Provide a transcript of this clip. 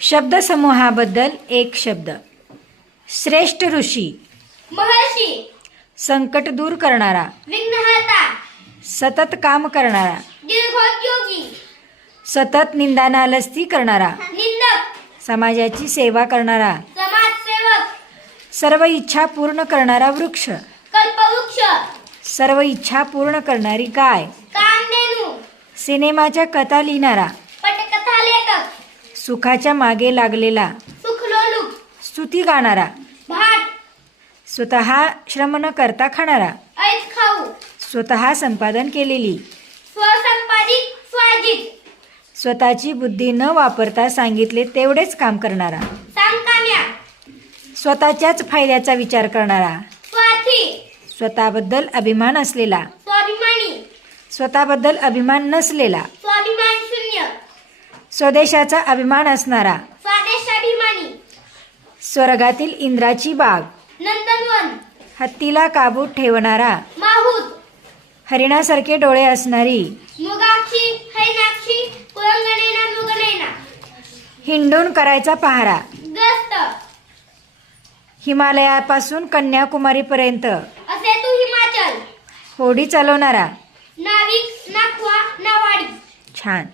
शब्दसमूहाबद्दल एक शब्द. श्रेष्ठ ऋषी, महर्षी, संकट दूर करणारा, विघ्नहर्ता, सतत काम करणारा, दीर्घोद्योगी, सतत निंदानालस्ती करणारा, निंदक, समाजाची सेवा करणारा, समाजसेवक, सर्व इच्छा पूर्ण करणारा वृक्ष, कल्पवृक्ष, सर्व इच्छा पूर्ण करणारी गाय, कामधेनू, सिनेमाच्या कथा लिहिणारा, पटकथा लेखक, सुखाच्या मागे लागलेला, सुखलोलुप, स्तुती गाणारा, भाट, स्वतः श्रम न करता खाणारा, ऐस खाऊ, स्वतः संपादन केलेली, स्वसंपादित, स्वार्जित, स्वतःची बुद्धी न वापरता सांगितले तेवढेच काम करणारा, सांगकाम्या, स्वतःच्याच फायद्याचा विचार करणारा, स्वार्थी, स्वतःबद्दल अभिमान असलेला, स्वाभिमानी, स्वतःबद्दल अभिमान नसलेला, स्वाभिमान शून्य, स्वदेशाचा अभिमान असणारा, स्वादेशाभिमानी, स्वर्गातील इंद्राची बाग, नंदनवन, हत्तीला काबूत ठेवणारा, माहूत, हरिणासारखे डोळे असणारी, मृगाक्षी, हैनाक्षी, कुरंगणेना मृगनयना, हिंडून करायचा पहारा, ग्रस्त, हिमालयापासून कन्याकुमारीपर्यंत असे तू हिमाचल, होडी चालवणारा. नाविक, नाखवा, नावाडी. छान.